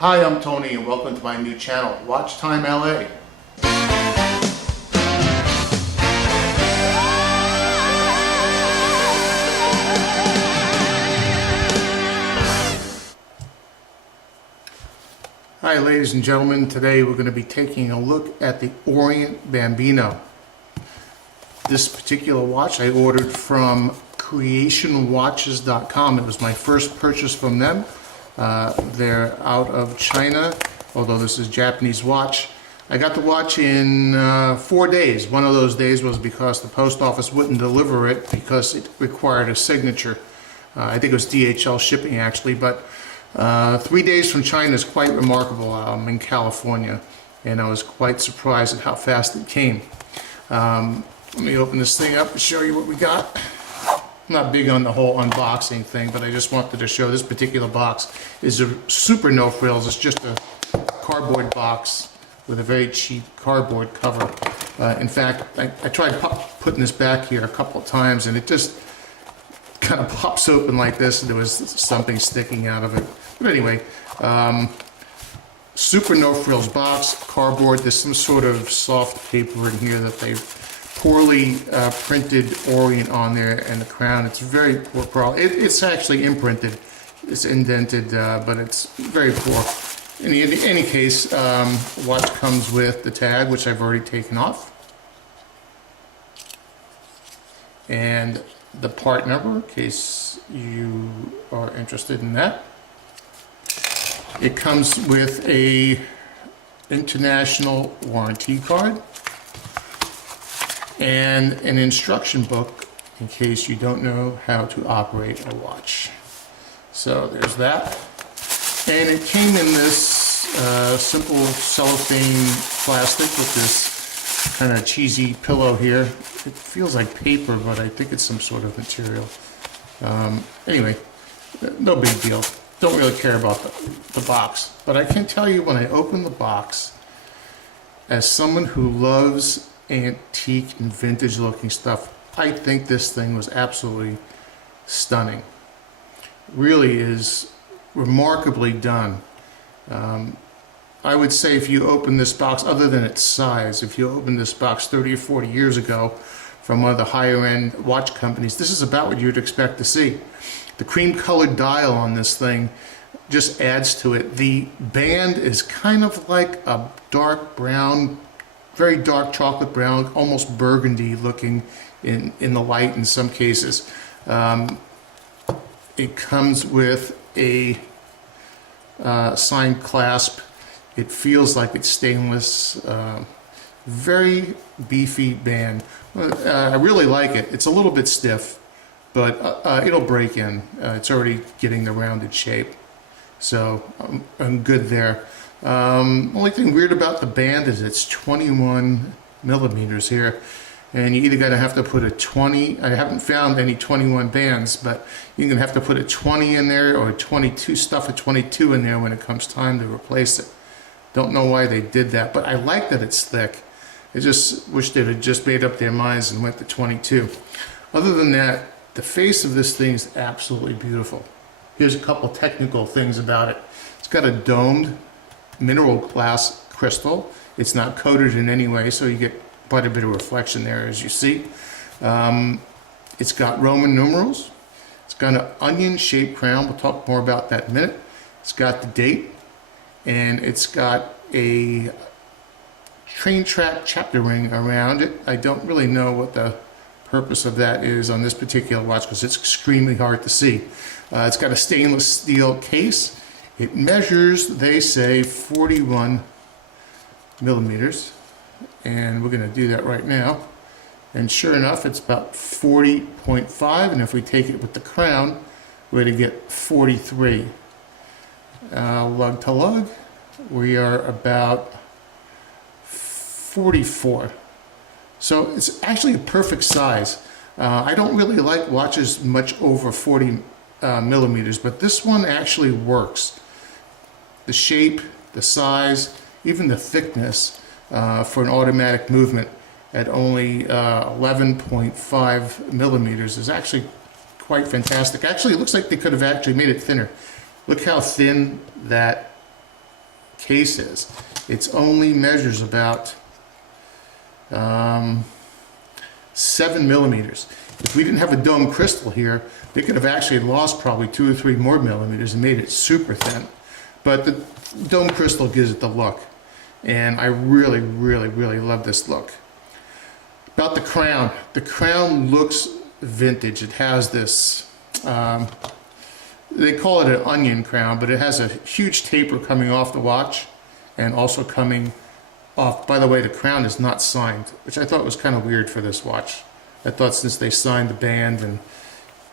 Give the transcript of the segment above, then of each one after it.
Hi, I'm Tony and welcome to my new channel, Watch Time LA. Hi ladies and gentlemen, today we're going to be taking a look at the Orient Bambino. This particular watch I ordered from creationwatches.com. It was my first purchase from them. They're out of China, although this is a Japanese watch. I got the watch in 4 days. One of those days was because the post office wouldn't deliver it because it required a signature. I think it was DHL shipping actually, but 3 days from China is quite remarkable. I'm in California and I was quite surprised at how fast it came. Let me open this thing up and show you what we got. I'm not big on the whole unboxing thing, but I just wanted to show this particular box is a super no frills. It's just a cardboard box with a very cheap cardboard cover. In fact, I tried putting this back here a couple of times and it just kind of pops open like this and there was something sticking out of it. But anyway, super no frills box, cardboard. There's some sort of soft paper in here that they've poorly printed Orient on there, and the crown, it's very poor quality. It's actually imprinted, it's indented, but it's very poor. In any case, watch comes with the tag, which I've already taken off, and the part number, in case you are interested in that. It comes with a international warranty card and an instruction book in case you don't know how to operate a watch. So there's that. And it came in this simple cellophane plastic with this kind of cheesy pillow here. It feels like paper, but I think it's some sort of material. Anyway, no big deal. Don't really care about the box. But I can tell you when I open the box, as someone who loves antique and vintage looking stuff, I think this thing was absolutely stunning. Really is remarkably done. I would say if you open this box, other than its size, if you open this box 30 or 40 years ago from one of the higher end watch companies, this is about what you'd expect to see. The cream colored dial on this thing just adds to it. The band is kind of like a dark brown, very dark chocolate brown, almost burgundy looking in the light in some cases. It comes with a signed clasp. It feels like it's stainless. Very beefy band. I really like it. It's a little bit stiff, but it'll break in. It's already getting the rounded shape, so I'm good there. Only thing weird about the band is it's 21 millimeters here, and you're either going to have to put a 20, I haven't found any 21 bands, but you're going to have to put a 20 in there or a 22, stuff a 22 in there when it comes time to replace it. Don't know why they did that, but I like that it's thick. I just wish they had just made up their minds and went to 22. Other than that, the face of this thing is absolutely beautiful. Here's a couple technical things about it. It's got a domed mineral glass crystal. It's not coated in any way, so you get quite a bit of reflection there, as you see. It's got Roman numerals. It's got an onion-shaped crown. We'll talk more about that in a minute. It's got the date, and it's got a train track chapter ring around it. I don't really know what the purpose of that is on this particular watch because it's extremely hard to see. It's got a stainless steel case. It measures, they say, 41 millimeters, and we're going to do that right now. And sure enough, it's about 40.5, and if we take it with the crown, we're going to get 43. Lug to lug, we are about 44. So it's actually a perfect size. I don't really like watches much over 40 millimeters, but this one actually works. The shape, the size, even the thickness for an automatic movement at only 11.5 millimeters is actually quite fantastic. Actually, it looks like they could have actually made it thinner. Look how thin that case is. It only measures about 7 millimeters. If we didn't have a dome crystal here, they could have actually lost probably 2 or 3 more millimeters and made it super thin. But the dome crystal gives it the look. And I really, really, really love this look. About the crown. The crown looks vintage. It has this, they call it an onion crown, but it has a huge taper coming off the watch and also coming off. By the way, the crown is not signed, which I thought was kind of weird for this watch. I thought since they signed the band and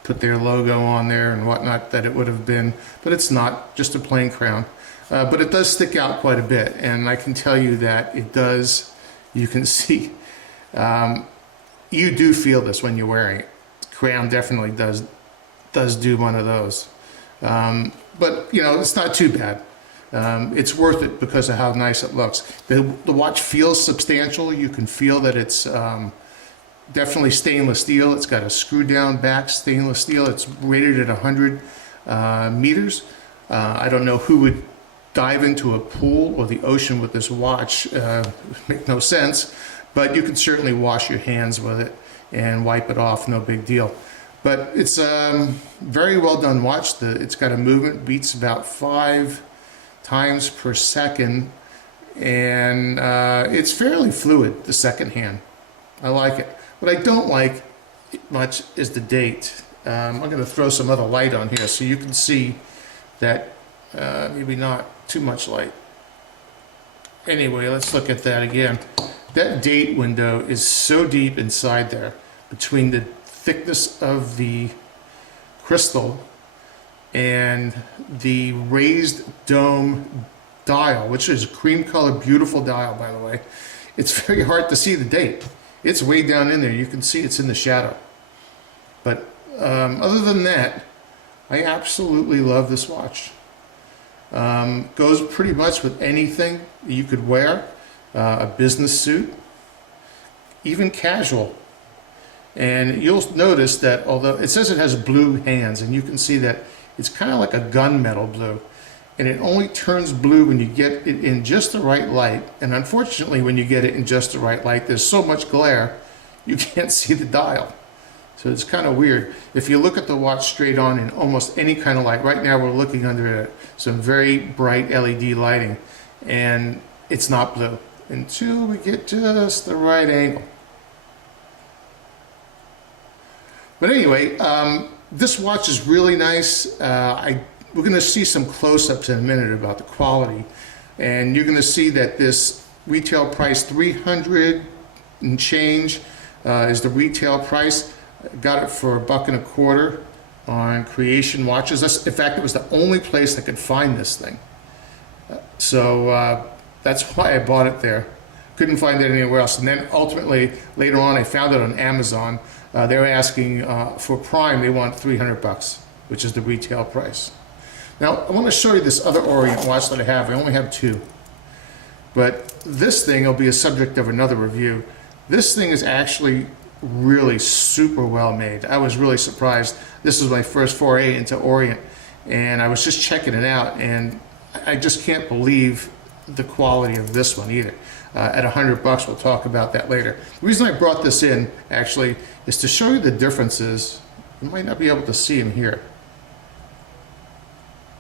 put their logo on there and whatnot that it would have been, but it's not, just a plain crown. But it does stick out quite a bit, and I can tell you that it does, you can see, you do feel this when you're wearing it. The crown definitely does do one of those. But you know, it's not too bad. It's worth it because of how nice it looks. The watch feels substantial. You can feel that it's definitely stainless steel. It's got a screw down back stainless steel. It's rated at 100 meters. I don't know who would dive into a pool or the ocean with this watch. Make no sense, but you can certainly wash your hands with it and wipe it off, no big deal. But it's a very well done watch. It's got a movement, beats about 5 times per second, and it's fairly fluid, the second hand. I like it. What I don't like much is the date. I'm going to throw some other light on here so you can see that, maybe not too much light. Anyway, let's look at that again. That date window is so deep inside there between the thickness of the crystal and the raised dome dial, which is a cream color, beautiful dial, by the way. It's very hard to see the date. It's way down in there. You can see it's in the shadow. But other than that, I absolutely love this watch. Goes pretty much with anything you could wear, a business suit, even casual. And you'll notice that although it says it has blue hands, and you can see that it's kind of like a gunmetal blue, and it only turns blue when you get it in just the right light. And unfortunately, when you get it in just the right light, there's so much glare you can't see the dial. So it's kind of weird. If you look at the watch straight on in almost any kind of light, right now we're looking under some very bright LED lighting, and it's not blue until we get just the right angle. But anyway, this watch is really nice. We're going to see some close-ups in a minute about the quality, and you're going to see that this retail price, 300 and change, is the retail price. Got it for $1.25 on Creation Watches. In fact, it was the only place I could find this thing. So that's why I bought it there. Couldn't find it anywhere else. And then ultimately, later on, I found it on Amazon. They were asking for Prime, they want $300, which is the retail price. Now, I want to show you this other Orient watch that I have. I only have 2. But this thing will be a subject of another review. This thing is actually really super well made. I was really surprised. This was my first foray into Orient, and I was just checking it out, and I just can't believe the quality of this one either. At $100, we'll talk about that later. The reason I brought this in, actually, is to show you the differences. You might not be able to see them here.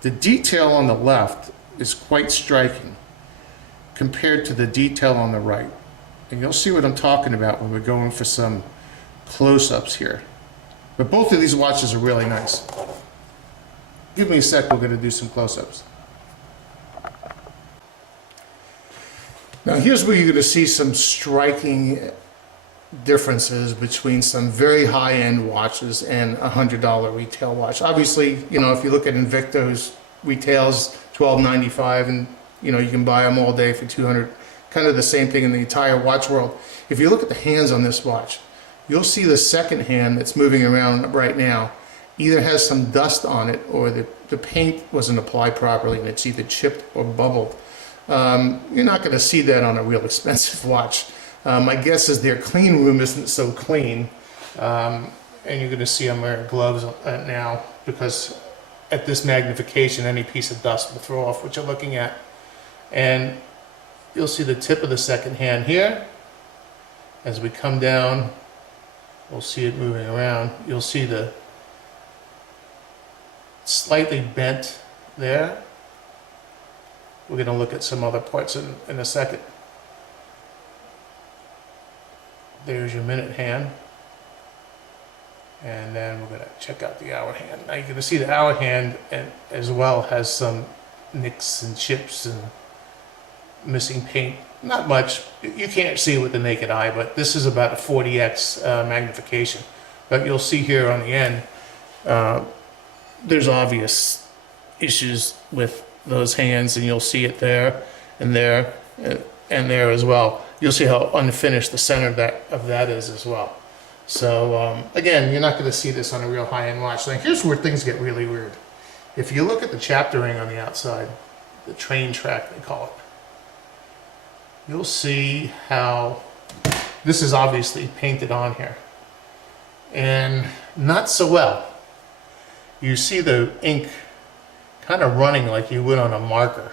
The detail on the left is quite striking compared to the detail on the right. And you'll see what I'm talking about when we're going for some close-ups here. But both of these watches are really nice. Give me a sec, we're going to do some close-ups. Now here's where you're going to see some striking differences between some very high-end watches and a $100 retail watch. Obviously, you know, if you look at Invicto's retails $12.95, and you know, you can buy them all day for $200. Kind of the same thing in the entire watch world. If you look at the hands on this watch, you'll see the second hand that's moving around right now either has some dust on it, or the paint wasn't applied properly and it's either chipped or bubbled. You're not going to see that on a real expensive watch. My guess is their clean room isn't so clean, and you're going to see I'm wearing gloves now, because at this magnification any piece of dust will throw off what you're looking at. And you'll see the tip of the second hand here. As we come down, we'll see it moving around. You'll see the slightly bent there. We're going to look at some other parts in a second. There's your minute hand. And then we're going to check out the hour hand. Now you're going to see the hour hand as well has some nicks and chips and missing paint. Not much. You can't see it with the naked eye, but this is about a 40x magnification. But you'll see here on the end, there's obvious issues with those hands, and you'll see it there and there and there as well. You'll see how unfinished the center of that is as well. So again, you're not going to see this on a real high-end watch. Now here's where things get really weird. If you look at the chapter ring on the outside, the train track they call it, you'll see how this is obviously painted on here. And not so well. You see the ink kind of running like you would on a marker.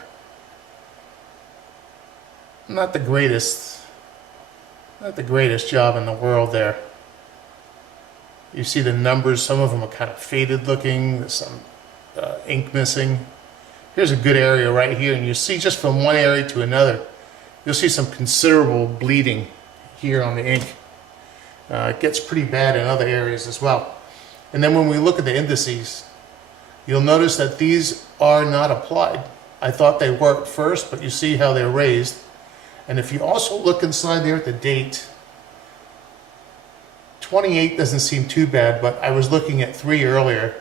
Not the greatest job in the world there. You see the numbers, some of them are kind of faded looking, there's some ink missing. Here's a good area right here, and you see just from one area to another, you'll see some considerable bleeding here on the ink. It gets pretty bad in other areas as well. And then when we look at the indices, you'll notice that these are not applied. I thought they were at first, but you see how they're raised. And if you also look inside there at the date, 28 doesn't seem too bad, but I was looking at 3 earlier,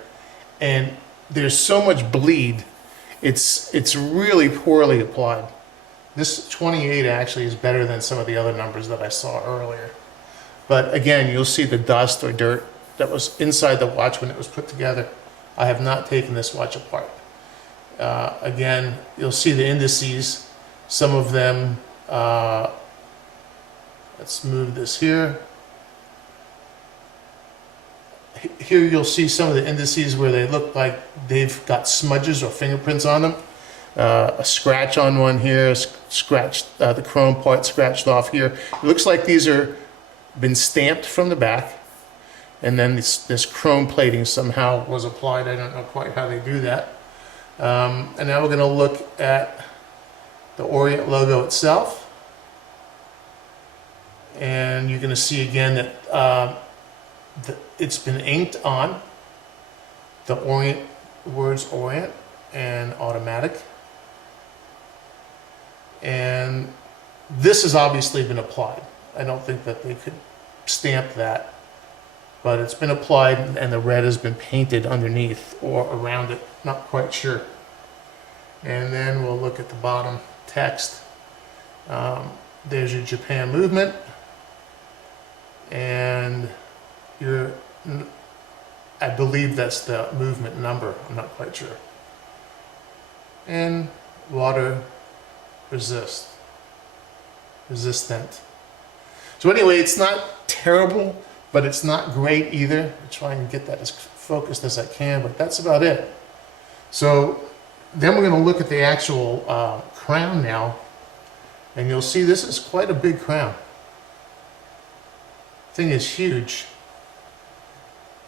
and there's so much bleed, it's really poorly applied. This 28 actually is better than some of the other numbers that I saw earlier. But again, you'll see the dust or dirt that was inside the watch when it was put together. I have not taken this watch apart. Again, you'll see the indices, some of them, let's move this here. Here you'll see some of the indices where they look like they've got smudges or fingerprints on them. A scratch on one here, scratched, the chrome part scratched off here. It looks like these are been stamped from the back, and then this chrome plating somehow was applied. I don't know quite how they do that. And now we're going to look at the Orient logo itself, and you're going to see again that it's been inked on the Orient words Orient and automatic. And this has obviously been applied. I don't think that they could stamp that, but it's been applied and the red has been painted underneath or around it, not quite sure. And then we'll look at the bottom text. There's your Japan movement, and I believe that's the movement number, I'm not quite sure. And water resistant. So anyway, it's not terrible, but it's not great either. I try and get that as focused as I can, but that's about it. So then we're going to look at the actual crown now, and you'll see this is quite a big crown. Thing is huge.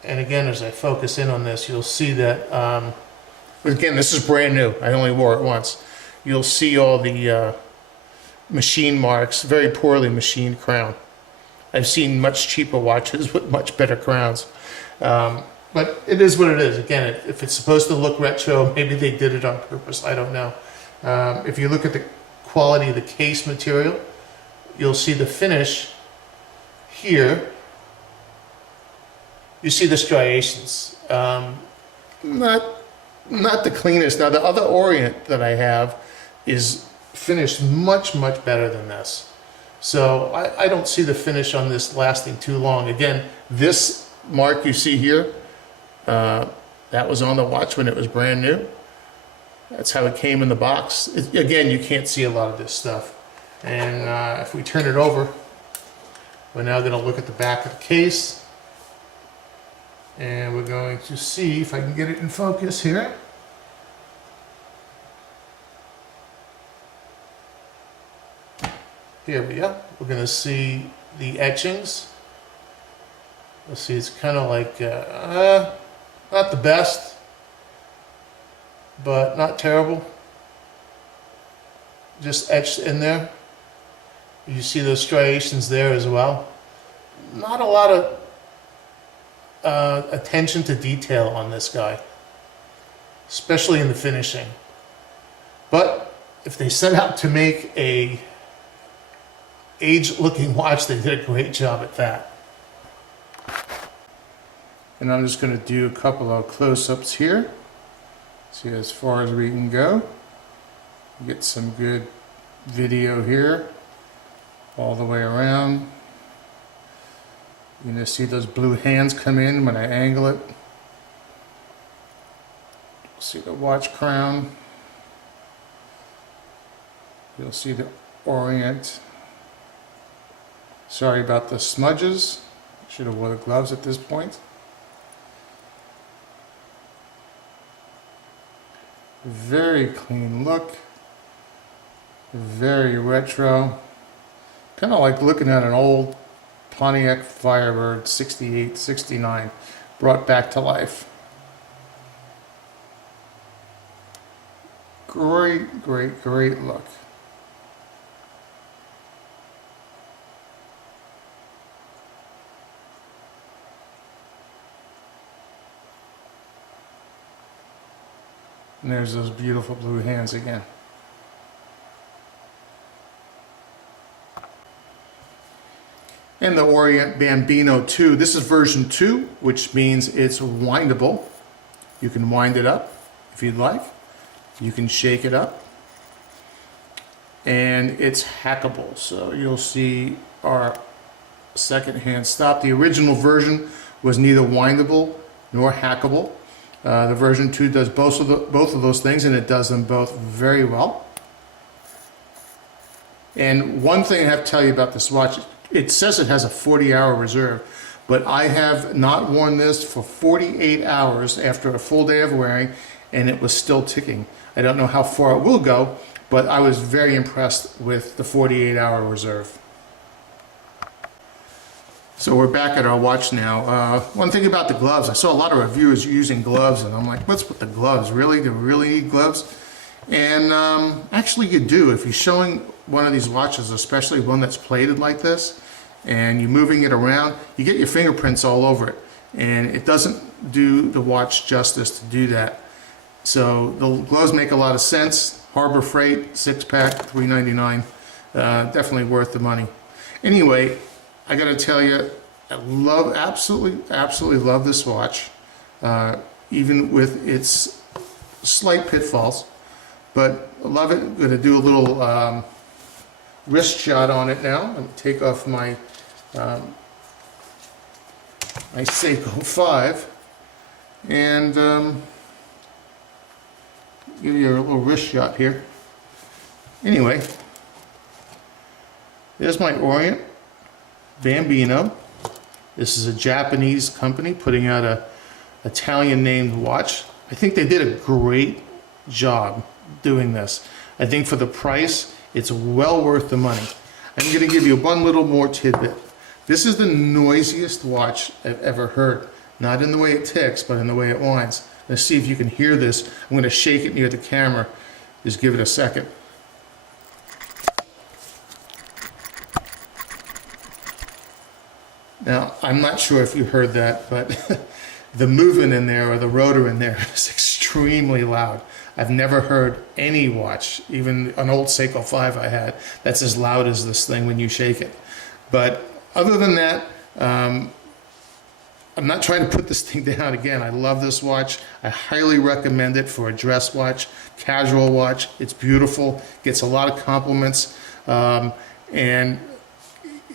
And again, as I focus in on this, you'll see that, again, this is brand new. I only wore it once. You'll see all the machine marks, very poorly machined crown. I've seen much cheaper watches with much better crowns. But it is what it is. Again, if it's supposed to look retro, maybe they did it on purpose. I don't know. If you look at the quality of the case material, you'll see the finish here. You see the striations. Not the cleanest. Now the other Orient that I have is finished much better than this. So I don't see the finish on this lasting too long. Again, this mark you see here, that was on the watch when it was brand new. That's how it came in the box. Again, you can't see a lot of this stuff. And if we turn it over, we're now going to look at the back of the case. And we're going to see if I can get it in focus here. Here we go. We're going to see the etchings. Let's see, it's kind of like, not the best, but not terrible. Just etched in there. You see those striations there as well. Not a lot of attention to detail on this guy, especially in the finishing. But if they set out to make a aged looking watch, they did a great job at that. And I'm just going to do a couple of close-ups here. See as far as we can go. Get some good video here all the way around. You're going to see those blue hands come in when I angle it. See the watch crown. You'll see the Orient. Sorry about the smudges. Should have worn the gloves at this point. Very clean look. Very retro. Kind of like looking at an old Pontiac Firebird 68, 69 brought back to life. Great, great, great look. And there's those beautiful blue hands again. And the Orient Bambino 2. This is version 2, which means it's windable. You can wind it up if you'd like. You can shake it up. And it's hackable. So you'll see our second hand stop. The original version was neither windable nor hackable. The version 2 does both of those things, and it does them both very well. And one thing I have to tell you about this watch, it says it has a 40-hour reserve, but I have not worn this for 48 hours after a full day of wearing, and it was still ticking. I don't know how far it will go, but I was very impressed with the 48-hour reserve. So we're back at our watch now. One thing about the gloves, I saw a lot of reviewers using gloves, and I'm like, what's with the gloves? Really? Do we really need gloves? And actually you do. If you're showing one of these watches, especially one that's plated like this, and you're moving it around, you get your fingerprints all over it. And it doesn't do the watch justice to do that. So the gloves make a lot of sense. Harbor Freight, 6-pack, $3.99. Definitely worth the money. Anyway, I gotta tell you, I absolutely love this watch, even with its slight pitfalls. But I love it. I'm gonna do a little wrist shot on it now. I'm gonna take off my my Seiko 5 and give you a little wrist shot here. Anyway, there's my Orient Bambino. This is a Japanese company putting out a Italian named watch. I think they did a great job doing this. I think for the price, it's well worth the money. I'm going to give you one little more tidbit. This is the noisiest watch I've ever heard. Not in the way it ticks, but in the way it winds. Let's see if you can hear this. I'm going to shake it near the camera. Just give it a second. Now, I'm not sure if you heard that, but the movement in there, or the rotor in there, is extremely loud. I've never heard any watch, even an old Seiko 5 I had, that's as loud as this thing when you shake it. But other than that, I'm not trying to put this thing down again. I love this watch. I highly recommend it for a dress watch, casual watch. It's beautiful, gets a lot of compliments, and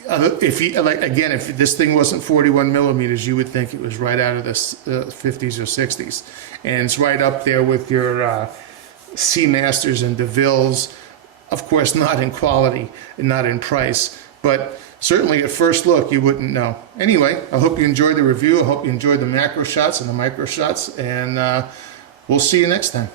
if this thing wasn't 41 millimeters, you would think it was right out of the 50s or 60s. And it's right up there with your Seamasters and DeVilles. Of course, not in quality and not in price, but certainly at first look, you wouldn't know. Anyway, I hope you enjoyed the review. I hope you enjoyed the macro shots and the micro shots, and we'll see you next time.